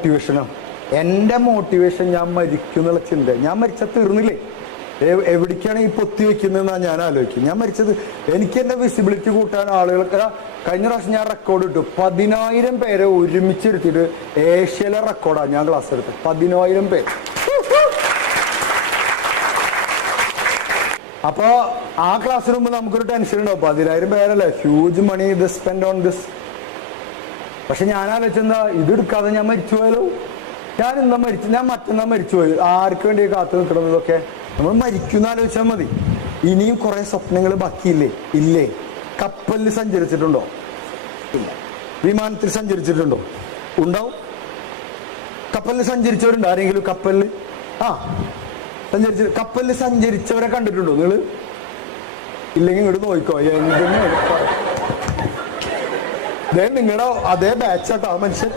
മോട്ടിവേഷനാണ്. എൻ്റെ മോട്ടിവേഷൻ ഞാൻ മരിക്കും എന്നുള്ള ചിന്ത. ഞാൻ മരിച്ചാൽ തീർന്നില്ലേ, എവിടേക്കാണ് ഈ പൊത്തി വെക്കുന്നതെന്നാണ് ഞാൻ ആലോചിക്കും. ഞാൻ മരിച്ചത് എനിക്ക് എൻ്റെ വിസിബിലിറ്റി കൂട്ടാൻ ആളുകൾക്ക്. കഴിഞ്ഞ പ്രാവശ്യം ഞാൻ റെക്കോർഡ് ഇട്ടു, 10,000 പേരെ ഒരുമിച്ചിരുത്തിയിട്ട് ഏഷ്യയിലെ റെക്കോർഡാണ് ഞാൻ ക്ലാസ് എടുത്തത്. 10,000 പേര്. അപ്പൊ ആ ക്ലാസ്സിന് മുമ്പ് നമുക്കൊരു ടെൻഷൻ ഉണ്ടാവും, 10,000 പേരല്ലേ, huge money this spend on this. പക്ഷെ ഞാൻ ആലോചിച്ചെന്താ, ഇത് എടുക്കാതെ ഞാൻ മരിച്ചു പോയാലോ, ഞാൻ ഇന്നാ മരിച്ചു, ഞാൻ മറ്റന്നാ മരിച്ചു പോയി, ആർക്ക് വേണ്ടി കാത്തു നിൽക്കണം? ഇതൊക്കെ നമ്മൾ മരിക്കുന്ന ആലോചിച്ചാൽ മതി. ഇനിയും കുറെ സ്വപ്നങ്ങൾ ബാക്കിയില്ലേ? ഇല്ലേ? കപ്പലിൽ സഞ്ചരിച്ചിട്ടുണ്ടോ? ഇല്ല. വിമാനത്തിൽ സഞ്ചരിച്ചിട്ടുണ്ടോ? ഉണ്ടാവും. കപ്പലിൽ സഞ്ചരിച്ചവരുണ്ട് ആരെങ്കിലും? കപ്പലിൽ കപ്പലിൽ സഞ്ചരിച്ചവരെ കണ്ടിട്ടുണ്ടോ നിങ്ങൾ? ഇല്ലെങ്കിൽ ഇങ്ങോട്ട് നോക്കിക്കോ, നിങ്ങളുടെ അതേ ബാച്ചാട്ടോ ആ മനുഷ്യൻ.